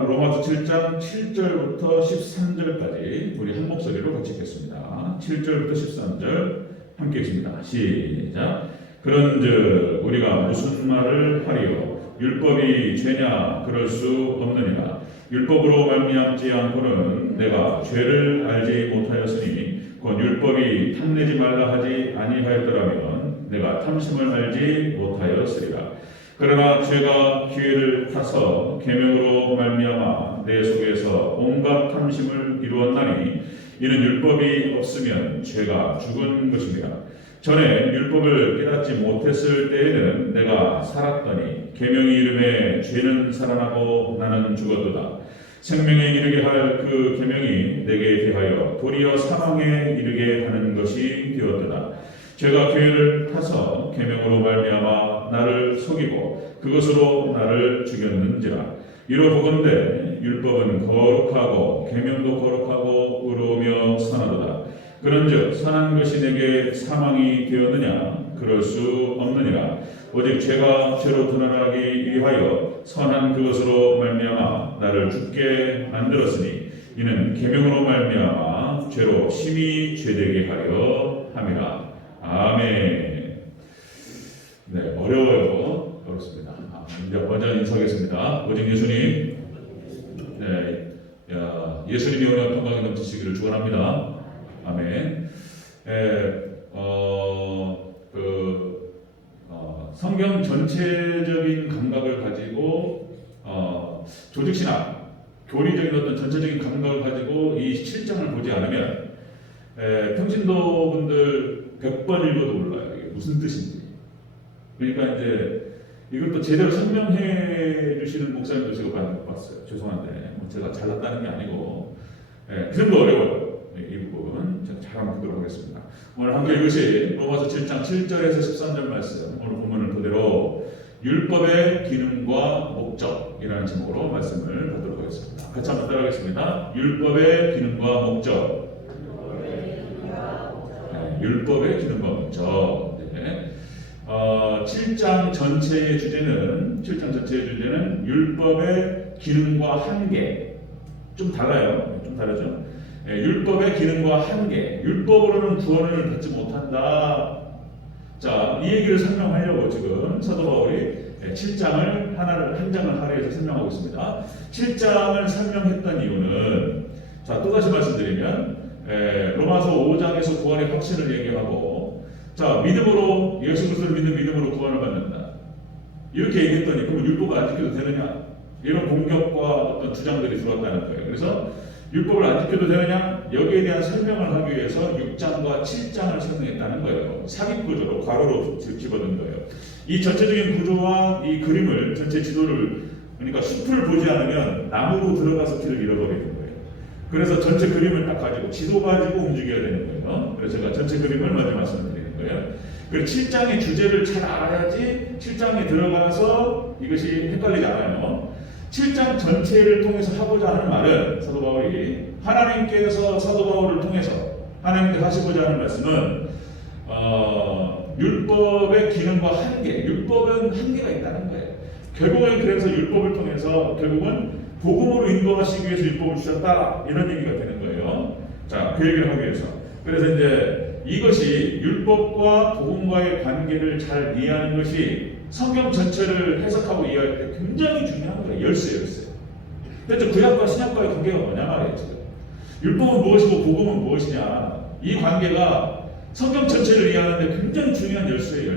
자, 로마서 7장 7절부터 13절까지 우리 한 목소리로 같이 읽겠습니다. 7절부터 13절 함께 읽습니다. 시작. 그런즉 우리가 무슨 말을 하리요? 율법이 죄냐? 그럴 수 없느니라. 율법으로 말미암지 않고는 내가 죄를 알지 못하였으니 곧 율법이 탐내지 말라 하지 아니하였더라면 내가 탐심을 알지 못하였으리라. 그러나 죄가 기회를 타서 계명으로 말미암아 내 속에서 온갖 탐심을 이루었나니 이는 율법이 없으면 죄가 죽은 것입니다. 전에 율법을 깨닫지 못했을 때에는 내가 살았더니 계명이 이름에 죄는 살아나고 나는 죽었도다. 생명에 이르게 할 그 계명이 내게 대하여 도리어 사망에 이르게 하는 것이 되었도다. 죄가 기회를 타서 계명으로 말미암아 나를 속이고 그것으로 나를 죽였는지라. 이로보건대 율법은 거룩하고 계명도 거룩하고 의로우며 선하도다. 그런즉 선한 것이 내게 사망이 되었느냐? 그럴 수 없느니라. 오직 죄가 죄로 드러나기 위하여 선한 그것으로 말미암아 나를 죽게 만들었으니 이는 계명으로 말미암아 죄로 심히 죄되게 하려 함이라. 아멘. 네, 어려워요. 어렵습니다. 이제 먼저 인사하겠습니다. 오직 예수님, 네, 예수님이 오늘 평강이 넘치시기를 축원합니다. 아멘. 성경 전체적인 감각을 가지고 조직신학, 교리적인 어떤 전체적인 감각을 가지고 이 7장을 보지 않으면 평신도 분들 100번 읽어도 몰라요. 이게 무슨 뜻인지. 그러니까 이제 이걸 또 제대로 설명해 주시는 목사님도 제가 못 봤어요. 죄송한데 제가 잘났다는 게 아니고 그 정도 어려워요. 이 부분 제가 잘 한번 보도록 하겠습니다. 오늘 함께 읽으실 로마서 7장 7절에서 13절 말씀, 오늘 본문을 그대로 율법의 기능과 목적이라는 제목으로 말씀을 받도록 하겠습니다. 같이 한번 따라하겠습니다. 율법의 기능과 목적. 율법의 기능과 목적. 네. 7장 전체의 주제는 율법의 기능과 한계. 좀 달라요. 좀 다르죠. 율법의 기능과 한계. 율법으로는 구원을 받지 못한다. 자, 이 얘기를 설명하려고 지금 사도 바울이 7장을 한 장을 할애해서 설명하고 있습니다. 7장을 설명했던 이유는, 자, 또다시 말씀드리면 로마서 5장에서 구원의 확신을 얘기하고, 자, 믿음으로 예수 그리스도를 믿는 믿음으로 구원을 받는다. 이렇게 얘기했더니 그럼 율법을 안 지켜도 되느냐? 이런 공격과 어떤 주장들이 들어왔다는 거예요. 그래서 율법을 안 지켜도 되느냐? 여기에 대한 설명을 하기 위해서 6장과 7장을 설명했다는 거예요. 삽입 구조로 괄호로 집어든 거예요. 이 전체적인 구조와 이 그림을, 전체 지도를, 그러니까 숲을 보지 않으면 나무로 들어가서 길을 잃어버리는 거예요. 그래서 전체 그림을 딱 가지고 지도 가지고 움직여야 되는 거예요. 그래서 제가 전체 그림을 먼저 말씀드리는 거예요. 그리고 7장의 주제를 잘 알아야지 7장에 들어가서 이것이 헷갈리지 않아요. 7장 전체를 통해서 하고자 하는 말은, 사도 바울이 하나님께서 사도 바울을 통해서 하나님께 하시고자 하는 말씀은 율법의 기능과 한계, 율법은 한계가 있다는 거예요. 결국은 그래서 율법을 통해서 결국은 복음으로 인도하시기 위해서 율법을 주셨다, 이런 얘기가 되는 거예요. 자, 그 얘기를 하기 위해서. 그래서 이제 이것이 율법과 복음과의 관계를 잘 이해하는 것이 성경 전체를 해석하고 이해할 때 굉장히 중요한 거예요. 열쇠. 근데 구약과 신약과의 관계가 뭐냐 말이에요. 지금 율법은 무엇이고 복음은 무엇이냐, 이 관계가 성경 전체를 이해하는데 굉장히 중요한 열쇠예요.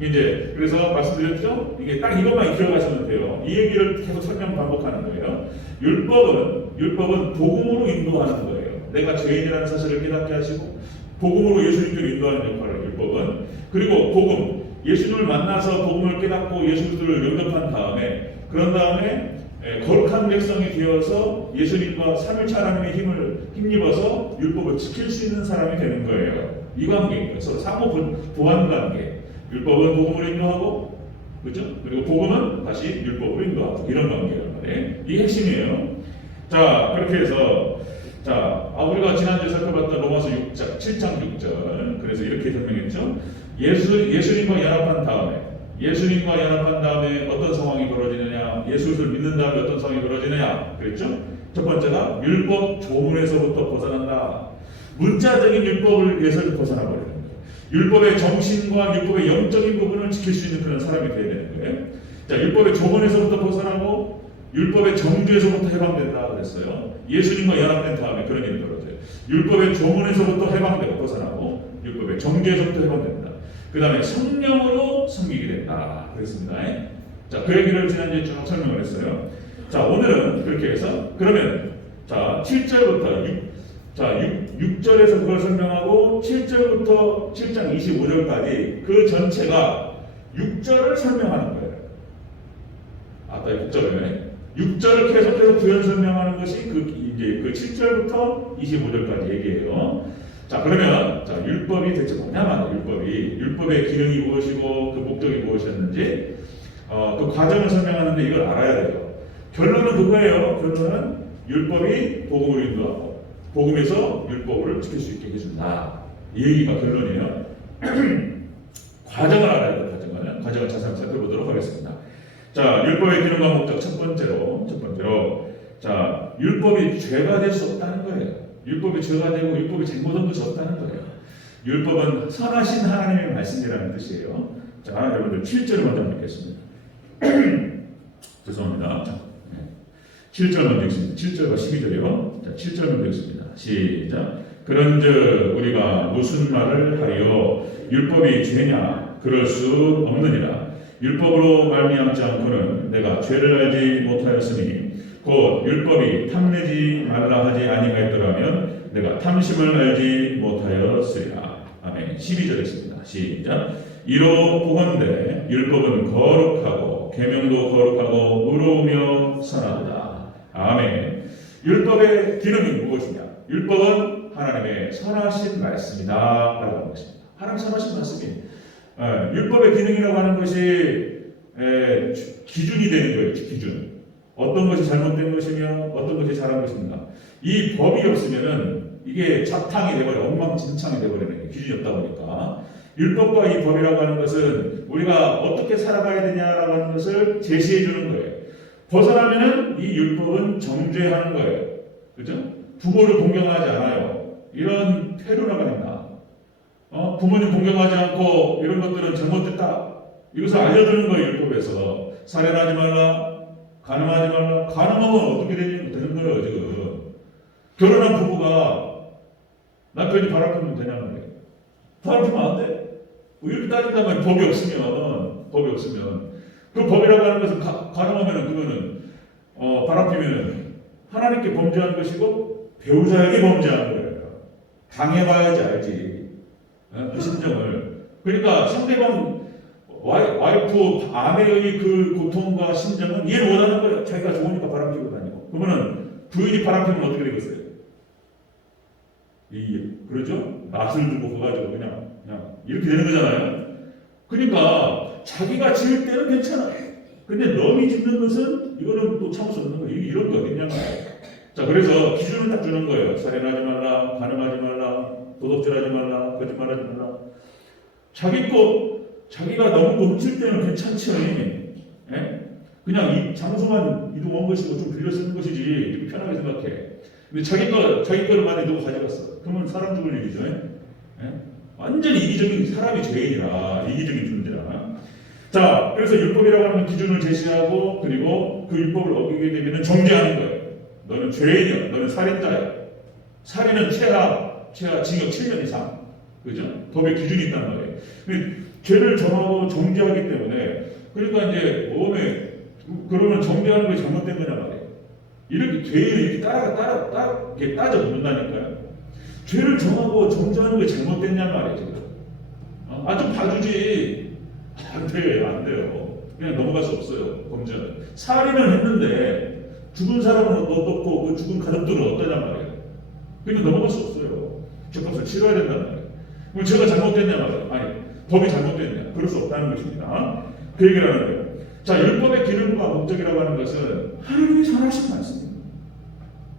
이제 그래서 말씀드렸죠. 이게 딱 이것만 기억하시면 돼요. 이 얘기를 계속 설명 반복하는 거예요. 율법은 복음으로 인도하는 거예요. 내가 죄인이라는 사실을 깨닫게 하시고 복음으로 예수님께로 인도하는 역할을 율법은. 그리고 복음, 예수님을 만나서 복음을 깨닫고 예수 그리스도를 영접한 다음에, 그런 다음에 거룩한 백성이 되어서 예수님과 삼위일체 하나님의 힘을 힘입어서 율법을 지킬 수 있는 사람이 되는 거예요. 이 관계예요. 서로 상호 보완 관계. 율법은 복음으로 인도하고, 그렇죠? 그리고 복음은 다시 율법으로 인도하고, 이런 관계란 말이에요. 이 핵심이에요. 자, 그렇게 해서, 자, 우리가 지난주에 살펴봤던 로마서 6장, 7장 6절, 그래서 이렇게 설명했죠. 예수님과 연합한 다음에, 예수님과 연합한 다음에 어떤 상황이 벌어지느냐, 예수를 믿는 다음에 어떤 상황이 벌어지느냐 그랬죠? 첫 번째가 율법 조문에서부터 벗어난다. 문자적인 율법에서 벗어나버리는 거예요. 율법의 정신과 율법의 영적인 부분을 지킬 수 있는 그런 사람이 되어야 되는 거예요. 자, 율법의 조문에서부터 벗어나고 율법의 정죄에서부터 해방된다 그랬어요. 예수님과 연합된 다음에 그런 일이 벌어져요. 율법의 조문에서부터 해방되고 벗어나고 율법의 정죄에서부터 해방됩니다. 그 다음에 성령으로 섬기게 된다 그랬습니다. 자, 그 얘기를 지난주에 쭉 설명을 했어요. 자, 오늘은 그렇게 해서 그러면 자 7절부터 6절에서 그걸 설명하고 7절부터 7장 25절까지 그 전체가 6절을 설명하는 거예요. 아까 6절을 계속해서 구현 설명하는 것이 이제 그 7절부터 25절까지 얘기해요. 자, 그러면 자, 율법이 대체 뭐냐면 율법의 기능이 무엇이고 그 목적이 무엇이었는지 그 과정을 설명하는데 이걸 알아야 돼요. 결론은 그거예요. 결론은 율법이 복음을 인도하고 복음에서 율법을 지킬 수 있게 해준다. 이 얘기가 결론이에요. 과정을 알아야 돼요. 과정을 자세히 살펴보도록 하겠습니다. 자, 율법의 기능과 목적 첫 번째로 자, 율법이 죄가 될 수 없다는 거예요. 율법이 죄가 되고 율법이 잘못한 것이 없다는 거예요. 율법은 선하신 하나님의 말씀이라는 뜻이에요. 자, 여러분들 7절을 먼저 읽겠습니다. 죄송합니다. 7절 먼저 읽습니다. 7절과 12절이요. 자, 7절 먼저 읽습니다. 시작. 그런즉 우리가 무슨 말을 하리요? 율법이 죄냐? 그럴 수 없느니라. 율법으로 말미암지 않고는 내가 죄를 알지 못하였으니 곧 율법이 탐내지 말라 하지 아니하였더라면 내가 탐심을 알지 못하였으리라. 아멘. 12절입니다. 시작. 이로 보건대 율법은 거룩하고 계명도 거룩하고 의로우며 선하도다. 아멘. 율법의 기능이 무엇이냐? 율법은 하나님의 선하신 말씀이다 라고 하고 있습니다. 하나님 선하신 말씀이 율법의 기능이라고 하는 것이 기준이 되는 거예요. 기준. 어떤 것이 잘못된 것이며 어떤 것이 잘한 것입니다. 이 법이 없으면은 이게 잡탕이 되버려 엉망진창이 되버리는 기준이 없다 보니까 율법과 이 법이라고 하는 것은 우리가 어떻게 살아가야 되냐라고 하는 것을 제시해 주는 거예요. 벗어나면은 이 율법은 정죄하는 거예요. 그죠? 부모를 공경하지 않아요. 이런 페루라가 된다. 부모님 공경하지 않고 이런 것들은 잘못됐다. 이것을 알려주는 거예요. 율법에서 살인하지 말라, 간음하지 말라. 간음하면 어떻게 되는 거예요? 지금 결혼한 부부가 남편이 바람피면 되냐 말이에요. 바람피면 안 돼. 이렇게 따진다면 법이 없으면 그 법이라고 하는 것은 간음하면 그거는 바람피면 하나님께 범죄한 것이고 배우자에게 범죄한 거예요. 당해봐야지 알지. 그 심정을. 그러니까 상대방 와이프 아내의 그 고통과 심정은 이해를 못하는 거예요. 자기가 좋으니까 바람피고 다니고. 그러면은 부인이 바람피면 어떻게 되겠어요? 그러죠? 낯을 주고 가가지고 그냥 이렇게 되는 거잖아요. 그러니까 자기가 지을 때는 괜찮아. 근데 남이 짓는 것은 이거는 또 참을 수 없는 거예요. 이런 거 그냥. 자, 그래서 기준을 딱 주는 거예요. 살인하지 말라, 간음하지 말라, 도둑질하지 말라, 거짓말하지 말라. 자기가 너무 훔칠 때는 괜찮지. 그냥 이 장소만 이동한 것이고 좀 빌려 쓰는 것이지 이렇게 편하게 생각해. 근데 자기 거를 많이 누가 가져갔어. 그러면 사람 죽을 일이죠. 완전히 이기적인 사람이 죄인이라 이기적인 존재라. 자, 그래서 율법이라고 하는 기준을 제시하고 그리고 그 율법을 어기게 되면 정죄하는 거예요. 너는 죄인이야. 너는 살인자야. 살인은 최하 징역 7년 이상. 그죠? 법의 기준이 있단 말이에요. 죄를 정하고 정죄하기 때문에 그러니까 이제 몸에 그러면 정죄하는 것이 잘못된 거냐 말이에요. 이렇게 죄를 이렇게 이렇게 따져 묻는다니까요. 죄를 정하고 정죄하는 것이 잘못됐냐 말이에요. 지금. 좀 봐주지. 안 돼요. 그냥 넘어갈 수 없어요. 범죄는. 살인을 했는데 죽은 사람은 어떻고 그 죽은 가족들은 어떠냐 말이에요. 그러니까 넘어갈 수 없어요. 죄값을 치러야 된단 말이에요. 그럼 죄가 잘못됐냐 말이에요. 아니, 법이 잘못됐냐. 그럴 수 없다는 것입니다. 그 얘기를 하는 거예요. 자, 율법의 기능과 목적이라고 하는 것은 하나님이 선하신 말씀입니다.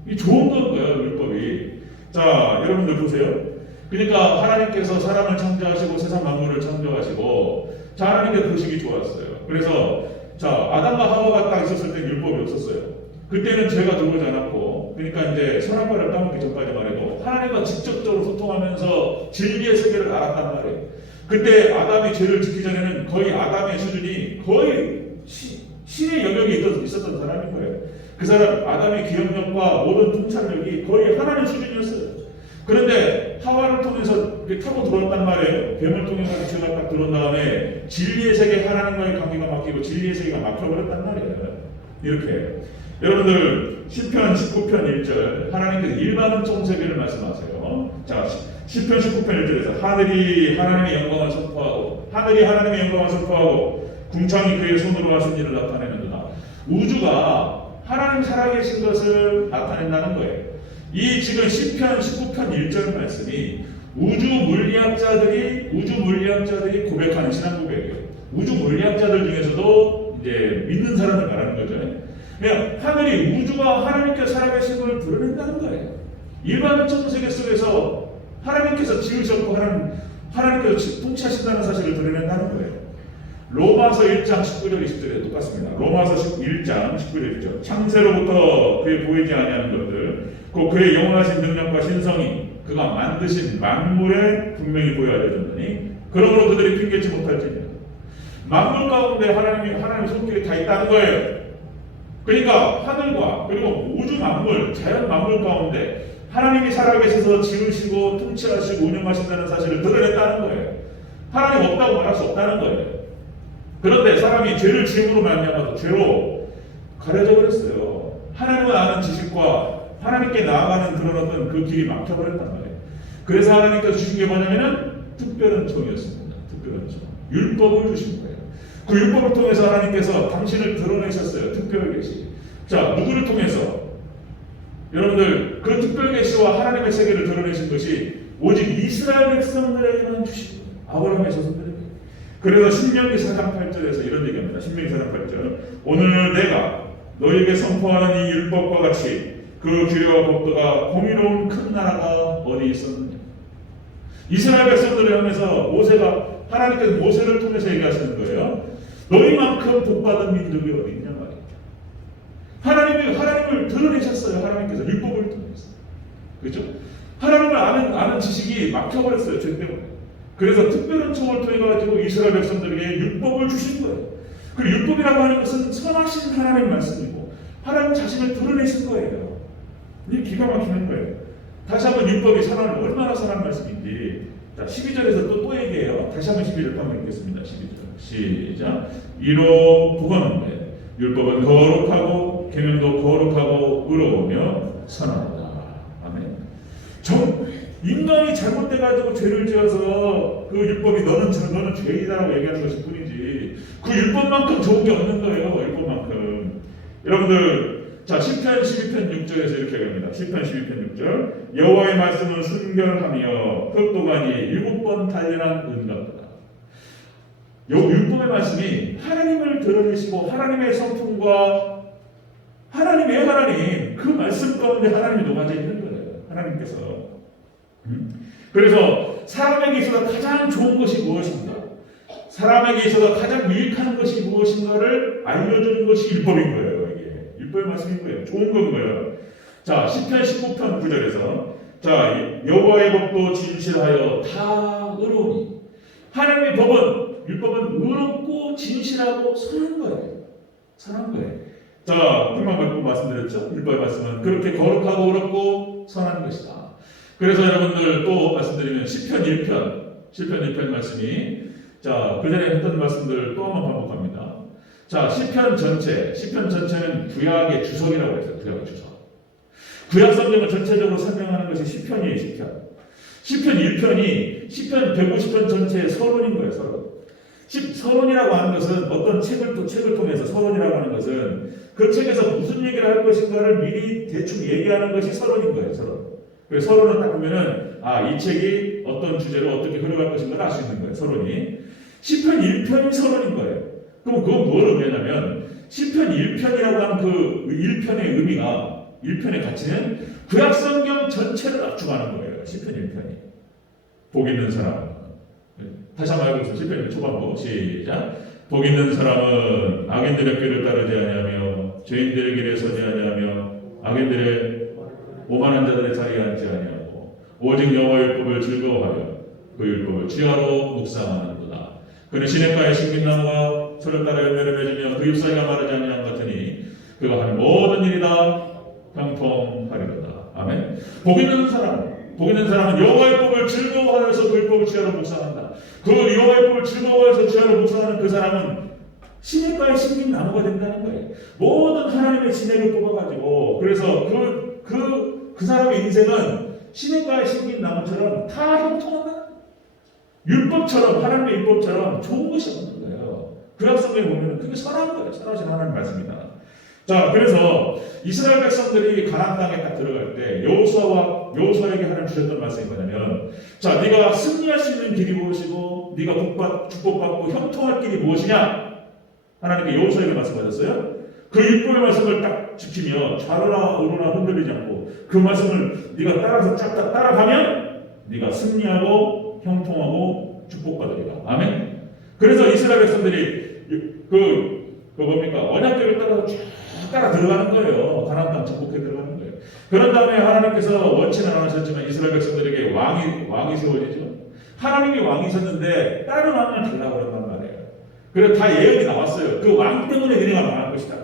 이 좋은 거예요, 율법이. 자, 여러분들 보세요. 그러니까 하나님께서 사람을 창조하시고 세상 만물을 창조하시고 자, 하나님께서 그 시기 좋았어요. 그래서 자, 아담과 하와가 딱 있었을 때 율법이 없었어요. 그때는 죄가 들어오지 않았고, 그러니까 이제 선악과를 따먹기 전까지만 해도 하나님과 직접적으로 소통하면서 진리의 세계를 알았단 말이에요. 그때 아담이 죄를 짓기 전에는 거의 아담의 수준이 거의 신의 영역에 있었던 사람인 거예요. 그 사람 아담의 기억력과 모든 통찰력이 거의 하나님 수준이었어요. 그런데 하와를 통해서 타고 들어왔단 말이에요. 뱀을 통해서 죄가 딱 들어온 다음에 진리의 세계 하나님과의 관계가 막히고 진리의 세계가 막혀버렸단 말이에요. 이렇게 여러분들 시편 19편 1절 하나님께서 일반적 세계를 말씀하세요. 자, 시편 19편 1절에서 하늘이 하나님의 영광을 선포하고 하늘이 하나님의 영광을 선포하고 궁창이 그의 손으로 하신 일을 나타내는구나. 우주가 하나님 살아계신 것을 나타낸다는 거예요. 이 지금 시편 19편 1절 말씀이 우주 물리학자들이 고백하는 신앙 고백이에요. 우주 물리학자들 중에서도 이제 믿는 사람을 말하는 거죠. 그냥 하늘이 우주가 하나님께서 살아계신 걸 드러낸다는 거예요. 일반적 세계 속에서 하나님께서 지으셨고 하나님께서 통치하신다는 사실을 드러낸다는 거예요. 로마서 1장 19절 20절에 똑같습니다. 로마서 1장 19절 20절 창세로부터 그의 보이지 아니하는 것들 곧 그의 영원하신 능력과 신성이 그가 만드신 만물에 분명히 보여 알려졌느니 그러므로 그들이 핑계치 못할지니라. 만물 가운데 하나님의 손길이 다 있다는 거예요. 그러니까 하늘과 그리고 우주 만물, 자연 만물 가운데 하나님이 살아계셔서 지으시고 통치하시고 운영하신다는 사실을 드러냈다는 거예요. 하나님 없다고 말할 수 없다는 거예요. 그런데 사람이 죄를 지음으로 말미암아서 죄로 가려져 버렸어요. 하나님을 아는 지식과 하나님께 나아가는 그런 어떤 그 길이 막혀버렸단 말이에요. 그래서 하나님께서 주신 게 뭐냐면은 특별한 종이었습니다. 특별한 종. 율법을 주신 거예요. 그 율법을 통해서 하나님께서 당신을 드러내셨어요. 특별 계시. 자, 누구를 통해서? 여러분들 그 특별 계시와 하나님의 세계를 드러내신 것이 오직 이스라엘 백성들에게만 주신 거예요. 아브라함의 자손들에게. 그래서 신명기 4장 8절에서 이런 얘기합니다. 신명기 4장 8절. 오늘 내가 너에게 선포하는 이 율법과 같이 그 규례와 법도가 공의로운 큰 나라가 어디 있었느냐. 이스라엘 백성들을 향해서 하나님께서 모세를 통해서 얘기하시는 거예요. 너희만큼 복받은 민족이 어디 있냐 말이에요. 하나님을 드러내셨어요. 하나님께서 율법을 통해서. 그렇죠? 하나님을 아는 지식이 막혀버렸어요. 죄 때문에. 그래서 특별한 총을 통해 가지고 이스라엘 백성들에게 율법을 주신 거예요. 그 율법이라고 하는 것은 선하신 하나님 말씀이고 하나님 자신을 드러내신 거예요. 이게 기가 막히는 거예요. 다시 한번 율법이 얼마나 선한 말씀인지. 자, 12절에서 또 얘기해요. 다시 한번 12절 한번 읽겠습니다. 12절. 시작. 이로 부건하되 율법은 거룩하고 계명도 거룩하고 의로우며 선하다. 아멘. 인간이 잘못돼가지고 죄를 지어서 그 율법이 너는 죄이다라고 얘기하는 것일 뿐이지 그 율법만큼 좋은 게 없는 거예요. 율법만큼. 여러분들 자, 시편 12편 6절에서 이렇게 합니다. 시편 12편 6절 여호와의 말씀은 순결하며 흑도가니 7번 단련한 은같다. 율법의 말씀이 하나님을 드러내시고 하나님의 성품과 하나님의 하나님 그 말씀 가운데 하나님이 녹아져 있는 거예요. 하나님께서. 그래서 사람에게 있어서 가장 좋은 것이 무엇인가? 사람에게 있어서 가장 유익한 것이 무엇인가를 알려주는 것이 율법인 거예요. 율법의 말씀인 거예요. 좋은 건 거예요. 자, 시편 19편 9절에서 자, 여호와의 법도 진실하여 다 의로우니 하나님의 율법은 의롭고 진실하고 선한 거예요. 선한 거예요. 자, 분명 몇 번 말씀드렸죠. 율법의 말씀은 그렇게 거룩하고 의롭고 선한 것이다. 그래서 여러분들 또 말씀드리면 시편 1편 말씀이 자, 그 전에 했던 말씀들 또 한번 반복합니다. 자, 시편 전체는 구약의 주석이라고 해서 구약의 주석. 구약 성경을 전체적으로 설명하는 것이 시편이에요. 시편 1편이 시편 150편 전체의 서론인 거예요. 서론이라고 하는 것은 어떤 책을 통해서 서론이라고 하는 것은 그 책에서 무슨 얘기를 할 것인가를 미리 대충 얘기하는 것이 서론인 거예요. 그래서 서론을 딱 보면은 이 책이 어떤 주제로 어떻게 흘러갈 것인가를 알 수 있는 거예요. 서론이. 시편 1편이 서론인 거예요. 그럼 그건 뭘 의미하냐면 시편 1편이라고 하는 그 1편의 의미가 1편의 가치는 구약성경 전체를 압축하는 거예요. 시편 1편이. 복 있는 사람. 다시 한번 해보겠습니다. 10편 초반부 시작. 복 있는 사람은 악인들의 길을 따르지 아니하며 죄인들의 길에 서지 아니하며 악인들의 오만한 자들의 자리에 앉지 아니하고 오직 여호와의 율법을 즐거워하여 그 율법을 지하로 묵상하는도다. 그는 시냇가에 심긴 나무가 서로 따라 열매를 맺으며 그 잎사귀가 마르지 아니한 같으니 그가 하는 모든 일이 다 형통하리로다. 아멘. 복 있는 사람은 여호와의 법을 즐거워하여서 그 율법을 지하로 묵상한다. 그 여호와의 법을 즐거워해서 지하로 묵상하는 그 사람은 시냇가에 심긴 나무가 된다는 거예요. 모든 하나님의 진액을 뽑아가지고 그래서 그 사람의 인생은 시냇가에 심긴 나무처럼 다 형통한다. 율법처럼 하나님의 율법처럼 좋은 것이 없는 거예요. 구약성경에 보면 그게 선한 거예요. 선하신 하나님 말씀입니다. 자, 그래서 이스라엘 백성들이 가나안 땅에 딱 들어갈 때 여호수아에게 하나님 주셨던 말씀이 뭐냐면, 자, 네가 승리할 수 있는 길이 무엇이고 네가 축복받고 형통할 길이 무엇이냐? 하나님께 여호수아에게 말씀하셨어요. 그 율법의 말씀을 딱 지키며 좌로나 우로나 흔들리지 않고 그 말씀을 네가 따라서 쫙 따라가면 네가 승리하고 형통하고 축복받으리라. 아멘. 그래서 이스라엘 백성들이 언약궤를 따라 들어가는 거예요. 가나안 땅 정복해 들어가는 거예요. 그런 다음에 하나님께서 원치는 않으셨지만 이스라엘 백성들에게 왕이 세워지죠. 하나님이 왕이셨는데 다른 왕을 달라고 그런단 말이에요. 그래서 다 예언이 나왔어요. 그 왕 때문에 너네가 망할 것이다.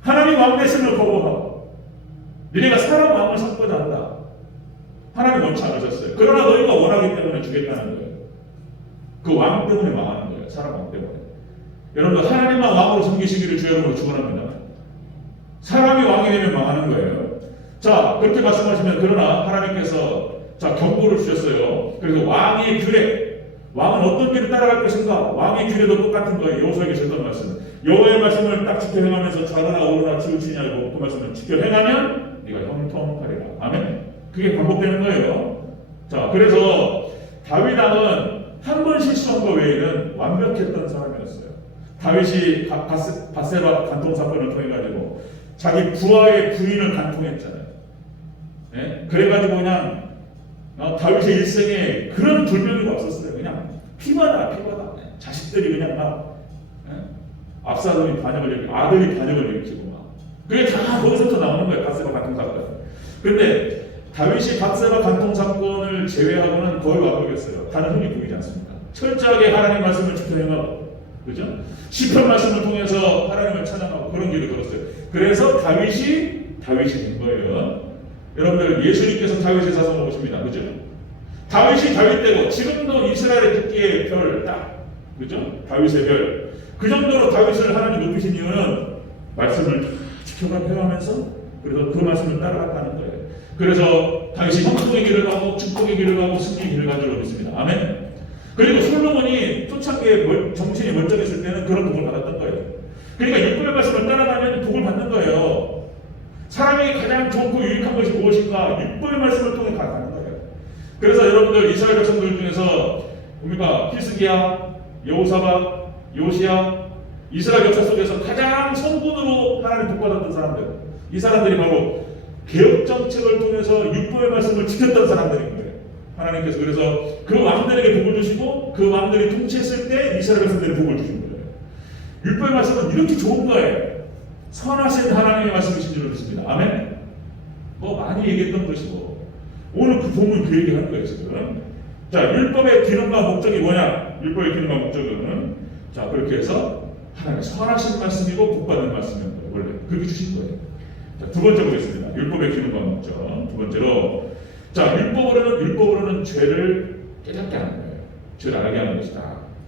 하나님 왕 되심을 거부하고 너네가 사람 왕을 삼고자 한다. 하나님 원치 않으셨어요. 그러나 너희가 원하기 때문에 주겠다는 거예요. 그 왕 때문에 망하는 거예요. 사람 왕 때문에. 여러분들 하나님만 왕으로 섬기시기를 주 여러분으로 축원합니다. 사람이 왕이 되면 망하는 거예요. 자, 그렇게 말씀하시면 그러나 하나님께서 경고를 주셨어요. 그래서 왕의 규례, 왕은 어떤 길을 따라갈 것인가? 왕의 규례도 똑같은 거예요. 여호수아에게 주셨던 말씀. 여호와의 말씀을 딱 지켜 행하면서 좌로나 우로나 치우치지 않고 그 말씀을 지켜 행하면 네가 형통하리라. 아멘. 그게 반복되는 거예요. 자, 그래서 다윗 왕은 한 번 실수한 거 외에는 완벽했던 사람이었어요. 다윗이 밧세바 간통 사건을 통해 가지고 자기 부하의 부인을 간통했잖아요. 네? 그래가지고 그냥 다윗의 일생에 그런 불명이 없었어요. 그냥 피마다. 자식들이 그냥 막 압살롬이 반역을 일으키고 아들이 반역을 일으키고 막 그게 다 거기서부터 나오는 거예요. 밧세바 간통 사건. 그런데 다윗이 밧세바 간통 사건을 제외하고는 거의 완벽했어요. 다른 흔히 보이지 않습니다. 철저하게 하나님 말씀을 지켜 행하고, 그죠? 시편 말씀을 통해서 하나님을 찬양하고 그런 길을 걸었어요. 그래서 다윗이 된 거예요. 여러분들 예수님께서 다윗의 자손을 오십니다. 그죠? 다윗이 다윗되고 지금도 이스라엘의 토끼의 별 딱, 그죠? 다윗의 별. 그 정도로 다윗을 하나님 높이신 이유는 말씀을 지켜가 해가면서 그래서 그 말씀을 따라갔다는 거예요. 그래서 다윗이 형통의 길을 가고 축복의 길을 가고 승리의 길을 간 줄로 믿습니다. 아멘. 그리고 솔로몬이 초창기에 정신이 멀쩡했을 때는 그런 복을 받았던 거예요. 그러니까 율법의 말씀을 따라가면 복을 받는 거예요. 사람에게 가장 좋고 유익한 것이 무엇인가? 율법의 말씀을 통해 가는 거예요. 그래서 여러분들 이스라엘 백성들 중에서 뭡니까? 히스기야, 여호사밧, 요시야, 이스라엘 역사 속에서 가장 성군으로 하나님 복받았던 사람들, 이 사람들이 바로 개혁 정책을 통해서 율법의 말씀을 지켰던 사람들인 거예요. 하나님께서 그래서 그 왕들에게 복을 주시고 그 왕들이 통치했을 때 이스라엘 백성들에게 복을 주신 거예요. 율법의 말씀은 이렇게 좋은 거예요. 선하신 하나님의 말씀이신 줄로 믿습니다. 아멘. 많이 얘기했던 것이고 오늘 그 본문 그 얘기하는 거예요 지금. 자, 율법의 기능과 목적이 뭐냐? 율법의 기능과 목적은 그렇게 해서 하나님의 선하신 말씀이고 복받는 말씀인 거예요. 원래 그렇게 주신 거예요. 자, 두 번째 보겠습니다. 율법의 기능과 목적. 두 번째로, 율법으로는 죄를 깨닫게 하는 거예요. 죄를 알게 하는 것이다.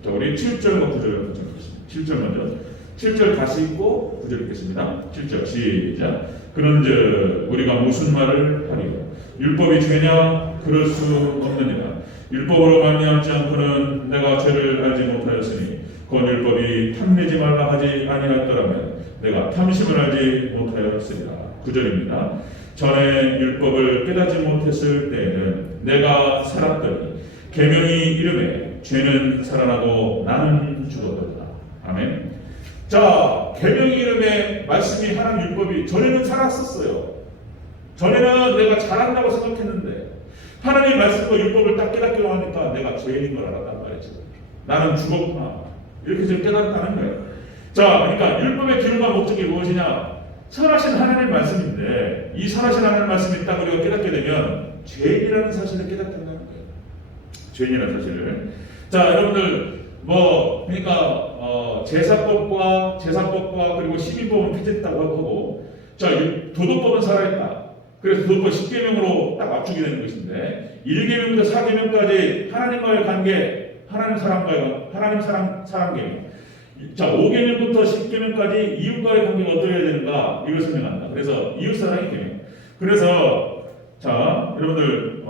자, 우리 7절과 9절을 같이 읽겠습니다. 7절 먼저. 7절 다시 읽고 9절 읽겠습니다. 7절 시작. 그런즉 우리가 무슨 말을 하리요? 율법이 죄냐? 그럴 수 없느니라. 율법으로 말미암지 않고는 내가 죄를 알지 못하였으니 곧 율법이 탐내지 말라 하지 아니하였더라면 내가 탐심을 알지 못하였으리라. 9절입니다. 전에 율법을 깨닫지 못했을 때에는 내가 살았더니 계명이 이름에 죄는 살아나고 나는 죽었도다. 아멘. 자, 계명이 이름에 말씀이 하나님 율법이 전에는 살았었어요. 전에는 내가 잘한다고 생각했는데 하나님의 말씀과 율법을 딱 깨닫기로 하니까 내가 죄인인 걸 알았단 말이죠. 나는 죽었구나. 이렇게 좀 깨닫다는 거예요. 자, 그러니까 율법의 기능과 목적이 무엇이냐? 선하신 하나님의 말씀인데 이 선하신 하나님의 말씀이 딱 우리가 깨닫게 되면 죄인이라는 사실을 깨닫게 된다는 거예요. 죄인이라는 사실을. 자, 여러분들 그러니까 제사법과 그리고 시민법은 폐지했다고 하고, 자, 도덕법은 살아있다. 그래서 도덕법 10계명으로 딱 맞추게 되는 것인데 1계명부터 4계명까지 하나님과의 관계, 하나님 사랑 계명. 자, 5계명부터 10계명까지 이웃과의 관계가 어떻게 해야 되는가 이걸 설명한다. 그래서 이웃사랑의 계명. 그래서 자, 여러분들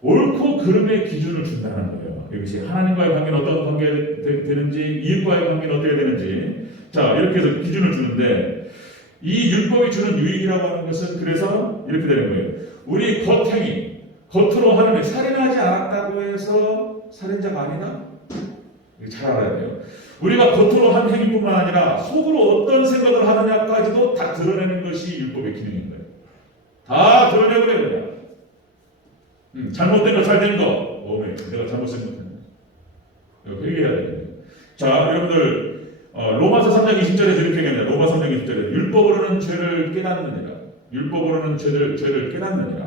옳고 그름의 기준을 준다는 거예요. 이것이 하나님과의 관계는 어떤 관계가 되는지, 이웃과의 관계는 어떻게 되는지, 자, 이렇게 해서 기준을 주는데 이 율법이 주는 유익이라고 하는 것은 그래서 이렇게 되는 거예요. 우리 겉행위, 겉으로 하는 살인하지 않았다고 해서 살인자가 아니다. 이거 잘 알아야 돼요. 우리가 겉으로 한 행위뿐만 아니라 속으로 어떤 생각을 하느냐까지도 다 드러내는 것이 율법의 기능인 거예요. 다 드러내버려요. 잘못된 거, 잘된 거. 내가 잘못 생각했네. 이거 회개해야 되거든요. 자, 여러분들 로마서 3장 20절에서 이렇게 얘기합니다. 로마 3장 20절에 율법으로는 죄를 깨닫느니라. 율법으로는 죄를 깨닫느니라.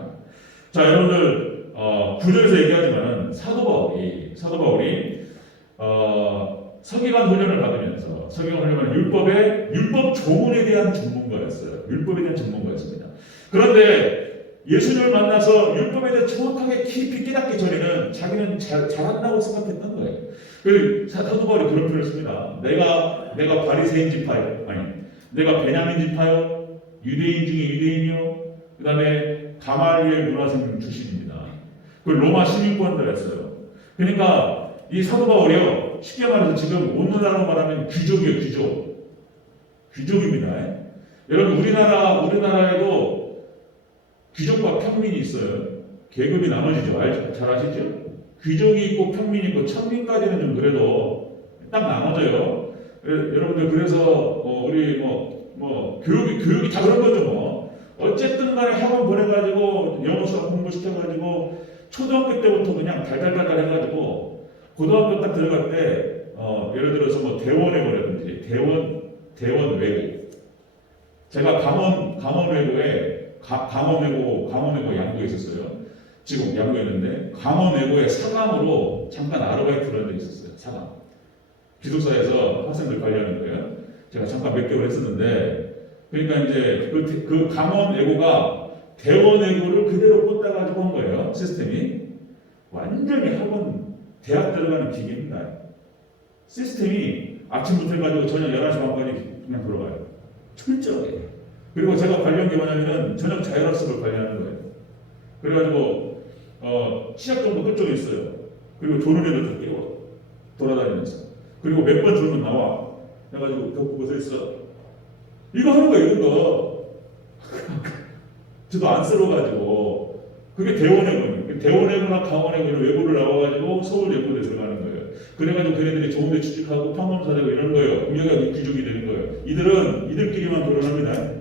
자, 여러분들 9절에서 얘기하지만 사도 바울이 서기관 훈련을 받으면서 율법 조문에 대한 전문가였어요. 율법에 대한 전문가였습니다. 그런데 예수님을 만나서 율법에 대해 정확하게 깊이 깨닫기 전에는 자기는 잘한다고 생각했던 거예요. 그 사도 바울이 그런 표현을 씁니다. 내가 바리새인 지파요, 내가 베냐민 지파요, 유대인 중에 유대인이요, 그 다음에 가말리엘 문화생 출신입니다. 그 로마 시민권자였어요. 그러니까 이 사도 바울이요, 쉽게 말해서 지금 오늘날로 말하면 귀족이에요, 귀족입니다. 여러분 우리나라에도 귀족과 평민이 있어요. 계급이 나눠지죠. 잘 아시죠? 귀족이 있고 평민이 있고 천민까지는 좀 그래도 딱 나눠져요. 여러분들 그래서 우리 교육이 다 그런 거죠 뭐. 어쨌든 간에 학원 보내가지고 영어 수학 공부시켜가지고 초등학교 때부터 그냥 달달달달 해가지고 고등학교 딱 들어갈 때 예를 들어서 뭐 대원외고라든지 대원 외고. 제가 강원 외고 양구에 있었어요. 지금 양구에 있는데 강원 외고의 사감으로 잠깐 아르바이트를 한 적이 있었어요. 사감. 기숙사에서 학생들 관리하는 거예요. 제가 잠깐 몇 개월 했었는데, 그러니까 이제 그 강원 외고가 대원 외고를 그대로 꽂아가지고 한 거예요. 시스템이 완전히 학원 대학 들어가는 기계입니다. 시스템이 아침부터 해가지고 저녁 11시 반까지 그냥 들어가요. 철저하게. 그리고 제가 관리한 게 뭐냐면 저녁 자율학습을 관리하는 거예요. 그래가지고 시작정도 끝쪽에 있어요. 그리고 조는 애들 다 깨워 돌아다니면서. 그리고 몇 번 조는 나와. 해가지고 벽보고 서 있어. 이거 하는 거예요, 이거. 저도 안쓰러워가지고. 그게 대원외고예요. 대원외고나 강원외고 이런 외고를 나와가지고 서울 예고대 들어가는 거예요. 그래가지고 걔네들이 좋은데 취직하고 평범사 되고 이런 거예요. 여기가 귀족이 되는 거예요. 이들끼리만 결혼합니다.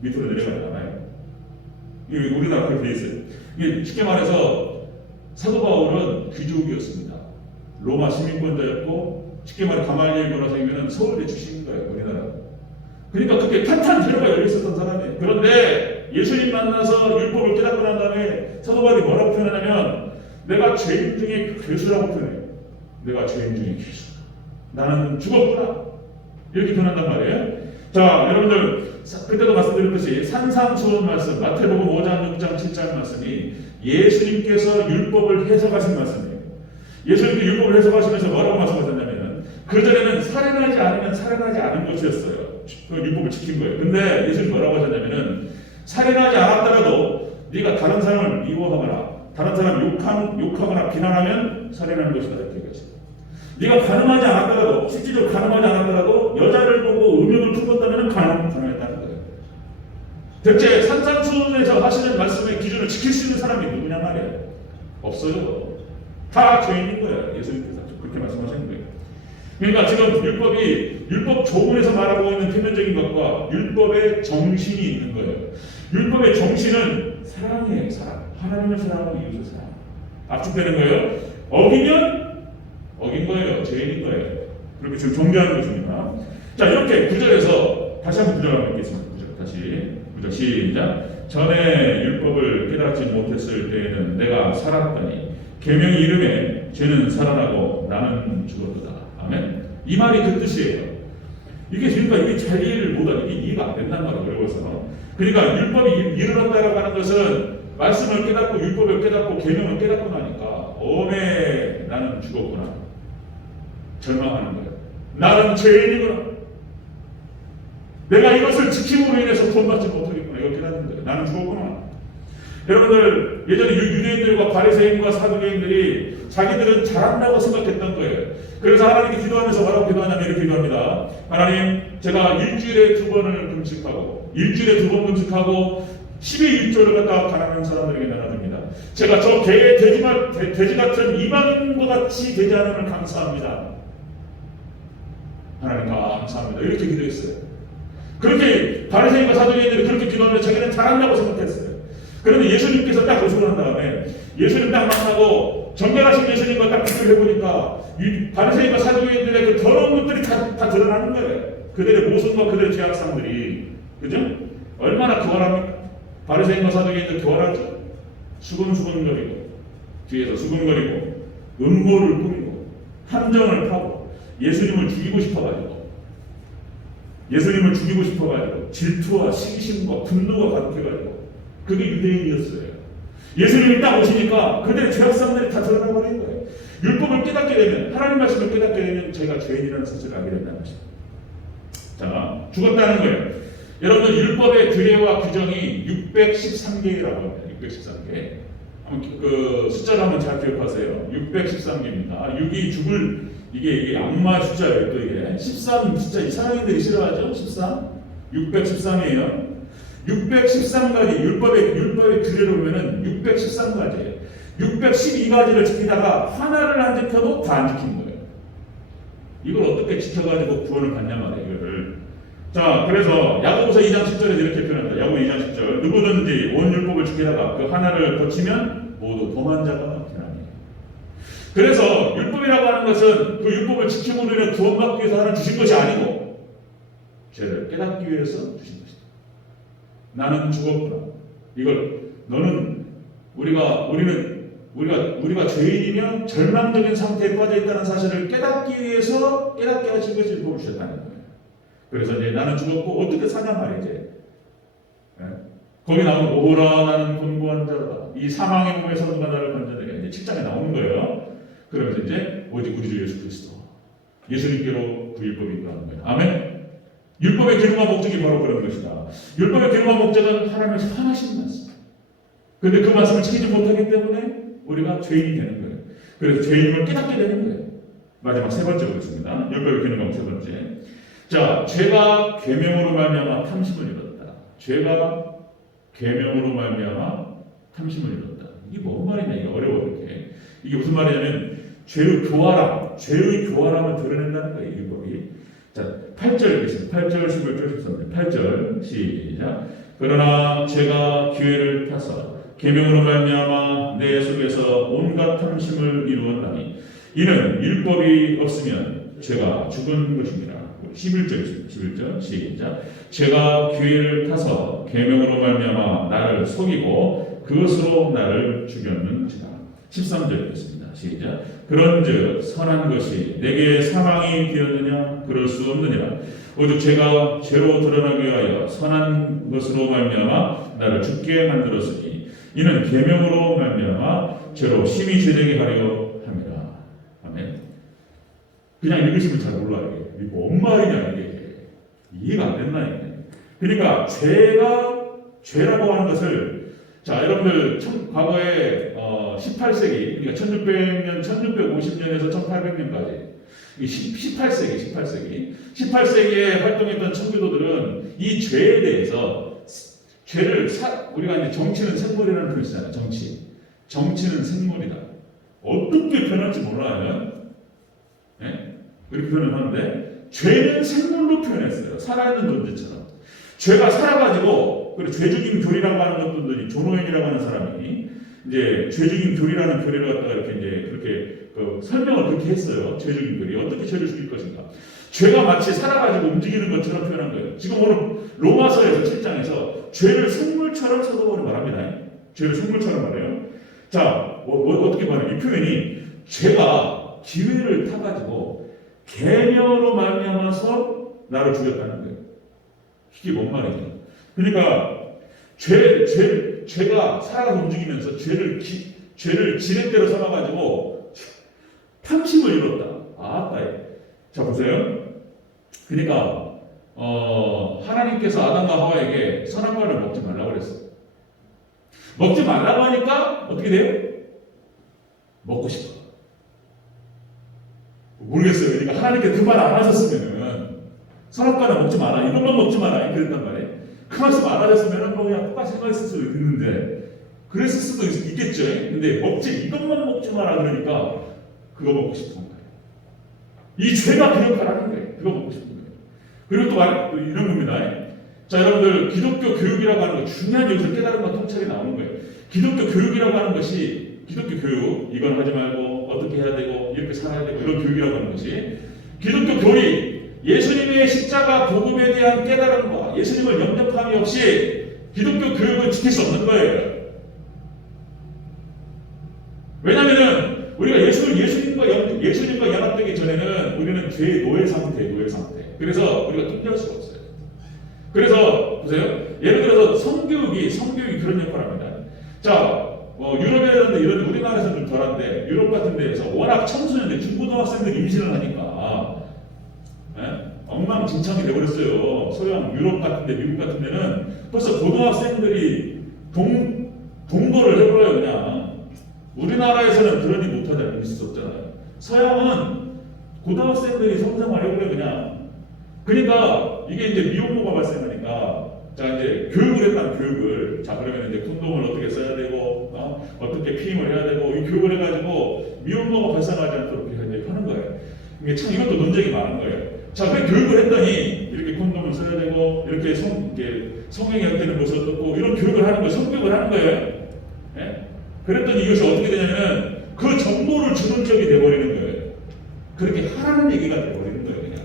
밑으로 내려가지 않아요. 이게 우리나라 그렇게 돼 있어요. 이게 쉽게 말해서 사도 바울은 귀족이었습니다. 로마 시민권자였고, 쉽게 말해 가말리엘 문화생이면 서울대 출신인 거예요, 우리나라. 그러니까 그렇게 탄탄대로가 열려 있었던 사람이에요. 그런데 예수님 만나서 율법을 깨닫고 난 다음에 사도 바울이 뭐라고 표현하냐면, 내가 죄인 중에 괴수라고 표현해요. 내가 죄인 중에 괴수. 나는 죽었구나. 이렇게 표현한단 말이에요. 자, 여러분들 그때도 말씀드렸듯이 산상수훈 말씀, 마태복음 5장, 6장, 7장 말씀이 예수님께서 율법을 해석하신 말씀이에요. 예수님께서 율법을 해석하시면서 뭐라고 말씀하셨냐면, 그전에는 살인하지 않으면 살인하지 않은 것이었어요. 그 율법을 지킨 거예요. 근데 예수님 뭐라고 하셨냐면은, 살인하지 않았더라도 네가 다른 사람을 미워하거나 다른 사람을 욕하거나 비난하면 살인하는 것이다. 이렇게 얘기하시죠. 네가 가늠하지 않았더라도, 실질적으로 가늠하지 않았더라도 여자를 보고 음욕을 품었다면 가늠했다는 거예요. 대체 산상수훈에서 하시는 말씀의 기준을 지킬 수 있는 사람이 누구냐 말이에요. 없어요. 다 죄인인 거예요. 예수님께서 그렇게 말씀하시는 거예요. 그러니까 지금 율법이 율법 조문에서 말하고 있는 표면적인 것과 율법의 정신이 있는 거예요. 율법의 정신은 사랑이에요. 사랑. 하나님을 사랑하고 이웃을 사랑. 압축되는 거예요. 어기면 어긴 거예요. 죄인인 거예요. 그렇게 지금 정죄하는 것입니다. 자, 이렇게 구절에서 다시 한번 구절 한번 읽겠습니다. 구절 다시 구절 시작. 전에 율법을 깨닫지 못했을 때에는 내가 살았더니 계명의 이름에 죄는 살아나고 나는 죽었도다. 아멘. 이 말이 그 뜻이에요. 이게 그러니까 이게 잘 이해를 못하는 이게 이해가 안 된단 말이에요. 어려워서. 그러니까 율법이 이르렀다라고 하는 것은 말씀을 깨닫고 율법을 깨닫고 계명을 깨닫고 나니까 어메 나는 죽었구나. 절망하는 거예요. 나는 죄인이구나. 내가 이것을 지킴으로 인해서 구원받지 못하겠구나. 이걸 깨닫는 거예요. 나는 죽었구나. 여러분들 예전에 유대인들과 바리새인과 사두개인들이 자기들은 잘한다고 생각했던 거예요. 그래서 하나님께 기도하면서 뭐라고 기도하냐면 이렇게 기도합니다. 하나님, 제가 일주일에 2번을 금식하고 일주일에 2번 금식하고 10의 1조를 갖다가 가난한 사람들에게 나눠줍니다. 제가 저 개의 돼지 같은 이방인과 같이 되지 않음을 감사합니다. 하나님 감사합니다. 이렇게 기도했어요. 그렇게 바리새인과 사두개인들이 그렇게 기도하면 자기는 잘한다고 생각했어요. 그런데 예수님께서 딱 고소를 한 다음에 예수님 딱 만나고 정결하신 예수님과 딱 비교를 해보니까 이 바리새인과 사두개인들의 그 더러운 것들이 다 드러나는 거예요. 그들의 모습과 그들의 죄악상들이. 그죠? 얼마나 교활합니까? 바리새인과 사두개인들 교활하죠? 수근수근거리고 뒤에서 수근거리고 음모를 꾸미고 함정을 파고 예수님을 죽이고 싶어가지고 질투와 시기심과 분노가 가득해가지고 그게 유대인이었어요. 예수님이 딱 오시니까 그들의 죄악상들이 다 드러나버린 거예요. 율법을 깨닫게 되면, 하나님 말씀을 깨닫게 되면 저희가 죄인이라는 사실을 알게 된다는 것입니다. 자, 죽었다는 거예요. 여러분들 율법의 규례와 규정이 613개라고 합니다. 613개. 그 숫자를 한번 잘 기억하세요. 613개입니다. 6이 죽을 이게 악마 숫자예요. 또 이게 13 숫자 이스라엘인들이 싫어하죠. 13, 613이에요. 613가지 율법의 규례로 보면은 613가지예요. 612가지를 지키다가 하나를 안 지켜도 다 안 지킨 거예요. 이걸 어떻게 지켜가지고 구원을 받냐 말이에요. 이거를. 자, 그래서 야고보서 2장 10절에서 이렇게 표현합니다. 야고보 2장 10절. 누구든지 온 율법을 지키다가 그 하나를 거치면 모두 범한 자가 없으나니. 그래서 율법이라고 하는 것은 그 율법을 지킴으로 인해 구원받기 위해서 하나 주신 것이 아니고 죄를 깨닫기 위해서 주신 것이다. 나는 죽었구나. 이걸 너는 우리가 죄인이며 절망적인 상태에 빠져 있다는 사실을 깨닫게 하신 것이 율법을 주셨다는 거예요. 그래서 이제 나는 죽었고 어떻게 사냐 말이지. 네? 거기 나오는 오라 나는 곤고한 자로다. 이 사망의 몸에서 누가 나를 건져내게 이제 7장에 나오는 거예요. 그러면서 이제 오직 우리 주 예수 그리스도 예수님께로 그 율법이 인도하는 거예요. 아멘. 율법의 기능과 목적이 바로 그런 것이다. 율법의 기능과 목적은 하나님을 사랑하시는 말씀. 그런데 그 말씀을 지키지 못하기 때문에 우리가 죄인이 되는 거예요. 그래서 죄인을 깨닫게 되는 거예요. 마지막 세 번째 보겠습니다. 율법의 기능과 세 번째. 자, 죄가 계명으로 말미암아 탐심을 이뤘다. 죄가 계명으로 말미암아 탐심을 이뤘다. 이게 뭔 말이냐? 이게 어려워 이렇게. 이게 무슨 말이냐면 죄의 교활함을 드러낸다는 거예요. 율법이. 자, 8절 읽겠습니다. 8절, 11절, 13절. 8절 시작. 그러나 제가 기회를 타서 계명으로 말미암아 내 속에서 온갖 탐심을 이루었나니 이는 율법이 없으면 죄가 죽은 것입니다. 11절 11절 시작. 제가 기회를 타서 계명으로 말미암아 나를 속이고 그것으로 나를 죽였는지라. 13절 읽겠습니다. 시작. 그런즉 선한 것이 내게 사망이 되었느냐? 그럴 수 없느니라. 오직 제가 죄로 드러나기 위하여 선한 것으로 말미암아 나를 죽게 만들었으니 이는 계명으로 말미암아 죄로 심히 죄되게 하려 함이라. 아멘. 그냥 읽으시면 잘 몰라요. 이게 뭔 말이냐 이게. 이해가 안 된다니까. 그러니까 죄라고 하는 것을 자, 여러분들 과거에 18세기, 그러니까 1600년, 1650년에서 1800년까지 18세기에 활동했던 청교도들은 이 죄에 대해서 우리가 이제 정치는 생물이라는 표현을 쓰잖아요. 정치는 생물이다. 어떻게 변할지 몰라요. 네? 이렇게 표현을 하는데 죄는 생물로 표현했어요. 살아있는 존재처럼. 죄가 살아가지고 그리고 죄죽임 교리라고 하는 것들이 조노현이라고 하는 사람이 이제 죄죽임 교리라는 교리를 갖다가 이렇게 이제 그렇게 설명을 그렇게 했어요. 죄죽임 교리 어떻게 죄를 죽일 것인가? 죄가 마치 살아가지고 움직이는 것처럼 표현한 거예요. 지금 오늘 로마서에서 7장에서 죄를 생물처럼 사도 바울이 말합니다. 죄를 생물처럼 말해요. 자, 어떻게 말해요? 이 표현이 죄가 기회를 타가지고 계명으로 말미암아서 나를 죽였다는 거예요. 이게 뭔 말이죠? 그러니까 죄가 살아가서 움직이면서 죄를 지렛대로 삼아가지고 탐심을 이뤘다. 자 보세요. 그러니까 하나님께서 아담과 하와에게 선한 과를 먹지 말라고 그랬어요. 먹지 말라고 하니까 어떻게 돼요? 먹고 싶어. 모르겠어요. 그러니까 하나님께 그 말 안 하셨으면은 선한 과는 먹지 마라. 이것만 먹지 마라. 그랬단 말이에요. 그 말씀 안 하셨으면은 뭐 그냥 똑같이 생각했을 수도 있는데 그랬을 수도 있겠죠. 근데 이것만 먹지 마라 그러니까 그거 먹고 싶은 거예요. 이 죄가 그 역할을 하는 거예요. 그거 먹고 싶은 거예요. 그리고 또 이런 겁니다. 자, 여러분들 기독교 교육이라고 하는 거 중요한 여기서 깨달음과 통찰이 나오는 거예요. 기독교 교육이라고 하는 것이 기독교 교육 이건 하지 말고 어떻게 해야 되고 이렇게 살아야 되고 이런 교육이라고 하는 것이 기독교 교리 예수님의 십자가 복음에 대한 깨달음과 예수님을 영접함이 없이 기독교 교육은 지킬 수 없는 거예요. 왜냐하면 우리가 예수님과 연합되기 전에는 우리는 죄의 노예 상태. 그래서 우리가 통제할 수가 없어요. 그래서 보세요. 예를 들어서 성교육이 그런 역할을 합니다. 자, 유럽이라든지 이런 우리나라에서는 좀 덜한데 유럽 같은 데에서 워낙 청소년들 중고등학생들이 임신을 하니까 엉망진창이 돼버렸어요. 서양 유럽 같은 데 미국 같은 데는 벌써 고등학생들이 동거를 해버려요. 그냥 우리나라에서는 그런 일 못하잖아요. 있을 수 없잖아요. 서양은 고등학생들이 성생활을 해버려요. 그냥. 그러니까 이게 이제 미혼모가 발생하니까 자 이제 교육을 했다는 교육을 자 그러면 이제 콘돔을 어떻게 써야 되고 어떻게 피임을 해야 되고 이 교육을 해가지고 미혼모가 발생하지 않도록 이렇게 하는 거예요. 이게 참 이것도 논쟁이 많은 거예요. 자, 그 교육을 했더니 이렇게 콘돔을 써야 되고 이렇게 성행위 되는 모습을 듣고 이런 교육을 하는 거예요. 성교육을 하는 거예요. 네? 그랬더니 이것이 어떻게 되냐면 그 정보를 주는 적이 돼버리는 거예요. 그렇게 하라는 얘기가 돼버리는 거예요. 그냥.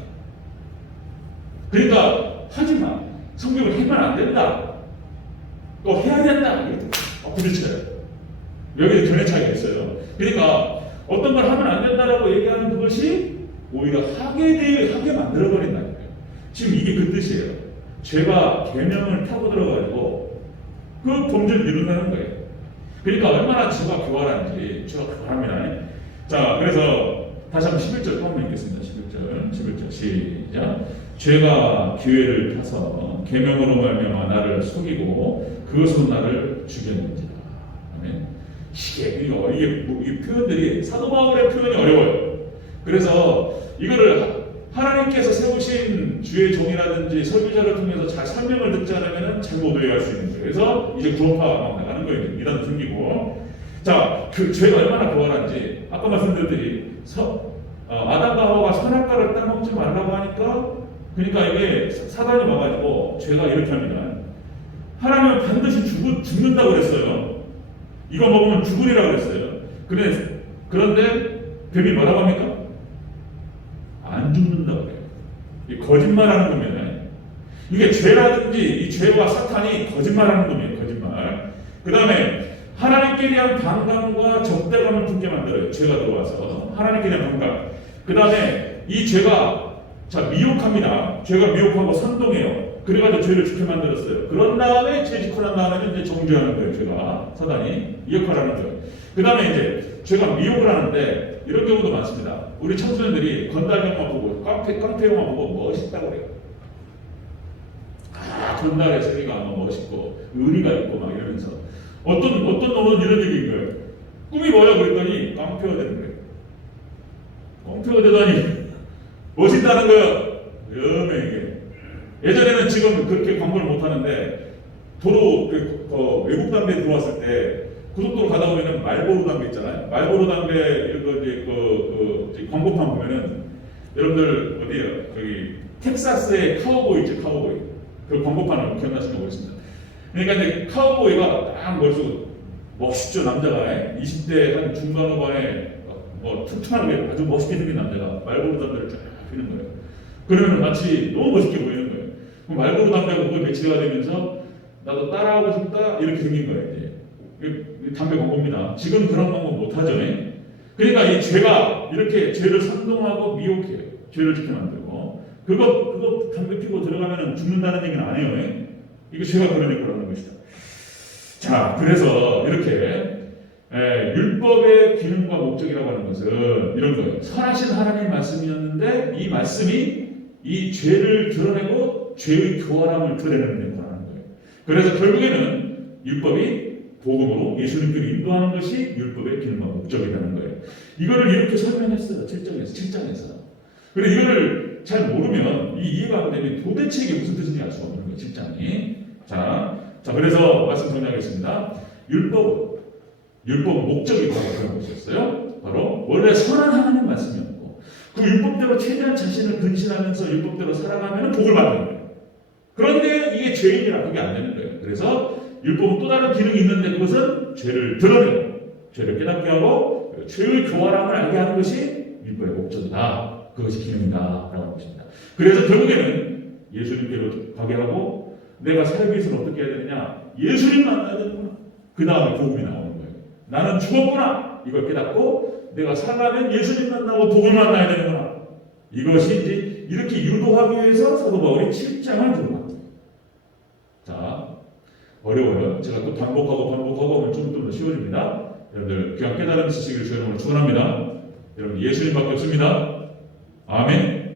그러니까 하지마. 성교육을 하면 안 된다. 또 해야 된다. 부딪혀요. 여기서 견해 차이가 있어요. 그러니까 어떤 걸 하면 안 된다라고 얘기하는 그것이 오히려 하게 만들어버린다는 거예요. 지금 이게 그 뜻이에요. 죄가 계명을 타고 들어가지고 그 범죄를 이룬다는 거예요. 그러니까 얼마나 죄가 교활한지 죄가 교활합니다. 자, 그래서 다시 한번 11절 또 한번 읽겠습니다. 11절 시작. 죄가 기회를 타서 계명으로 말미암아 나를 속이고 그것으로 나를 죽였는지라. 아멘. 이 표현들이 사도 바울의 표현이 어려워요. 그래서 이거를 하나님께서 세우신 주의 종이라든지 설교자를 통해서 잘 설명을 듣지 않으면 잘못 오해할 수 있는 거예요. 그래서 이제 구원파가 막 나가는 거예요. 이단도 생기고. 자, 그 죄가 얼마나 교활한지 아까 말씀드렸더니 아담과 하와가 선악과를 따먹지 말라고 하니까 그러니까 이게 사단이 와가지고 죄가 이렇게 합니다. 하나님은 반드시 죽는다고 그랬어요. 이거 먹으면 죽으리라고 그랬어요. 그런데 뱀이 뭐라고 합니까? 안 죽는다고 그래요. 이 거짓말하는 겁니다. 이게 죄라든지 이 죄와 사탄이 거짓말하는 겁니다. 거짓말. 그 다음에 하나님께 대한 반감과 적대감을 품게 만들어요. 죄가 들어와서 하나님께 대한 반감. 그 다음에 이 죄가 미혹합니다. 죄가 미혹하고 선동해요. 그래가지고 죄를 짓게 만들었어요. 그런 다음에 죄 짓고 난 다음에 이제 정죄하는 거예요. 죄가 사단이 이 역할을 하는 거예요. 그 다음에 이제 죄가 미혹을 하는데 이런 경우도 많습니다. 우리 청소년들이 건달영화 보고 깡패 영화 보고 멋있다고 그래요. 건달의 세계가 막 멋있고 의리가 있고 막 이러면서 어떤 놈은 이런 얘기인 거예요. 꿈이 뭐야 그랬더니 깡패가 되는 거예요. 깡패가 되다니 멋있다는 거예요. 위험해 이게. 예전에는 지금 그렇게 광고를 못 하는데 도로 외국 담배 들어왔을 때 고속도로 가다 보면은 말보로 담배 있잖아요. 말보로 담배 이거 광고판 보면은 여러분들 어디에요? 저기 텍사스의 카우보이 있죠, 카우보이. 그 광고판을 기억나시는 거 보겠습니다. 그러니까 이제 카우보이가 딱 멋있죠, 남자가. 20대 한 중반 후반에 뭐 튼튼하게 아주 멋있게 생긴 남자가 말보로 담배를 쫙 피는 거예요. 그러면 마치 너무 멋있게 보이는 거예요. 그럼 말보로 담배가 그거 매치가 되면서 나도 따라하고 싶다 이렇게 생긴 거예요. 이제 담배 광고입니다. 지금 그런 광고 못 하죠. 그러니까 이 죄가 이렇게 죄를 선동하고 미혹해요. 죄를 짓게 만들고 그거 담배 피고 들어가면 죽는다는 얘기는 아니에요. 이거 죄가 그러니까 그러는 것이다. 자, 그래서 이렇게 율법의 기능과 목적이라고 하는 것은 이런 거예요. 선하신 하나님의 말씀이었는데 이 말씀이 이 죄를 드러내고 죄의 교활함을 드러내는 거라는 거예요. 그래서 결국에는 율법이 복음으로 예수님께로 인도하는 것이 율법의 기능과 목적이라는 거예요. 이거를 이렇게 설명했어요. 7장에서. 그리고 이거를 잘 모르면 이해가 안 되면 도대체 이게 무슨 뜻인지 알 수가 없는 거예요. 7장이. 자, 그래서 말씀 정리하겠습니다. 율법 목적이 바로 그런 것이었어요. 바로 원래 선한 하나님 말씀이었고 그 율법대로 최대한 자신을 근신하면서 율법대로 살아가면 복을 받는 거예요. 그런데 이게 죄인이라 그게 안 되는 거예요. 그래서 율법은 또 다른 기능이 있는데 그것은 죄를 드러내고 죄를 깨닫게 하고 죄의 교활함을 알게 하는 것이 율법의 목적이다. 그것이 기능이다 라고 하는 것입니다. 그래서 결국에는 예수님께로 가게 하고 내가 살기 위해서는 어떻게 해야 되느냐? 예수님 만나야 되는구나. 그 다음에 복음이 나오는 거예요. 나는 죽었구나. 이걸 깨닫고 내가 살아가면 예수님 만나고 복음을 만나야 되는구나. 이것이 이제 이렇게 유도하기 위해서 사도 바울이 7장을 들어갑니다. 자, 어려워요. 제가 또 반복하고 하면 좀 더 쉬워집니다. 여러분들 귀한 깨달음 지식을 주님으로 축원합니다. 여러분 예수님밖에 없습니다. 아멘.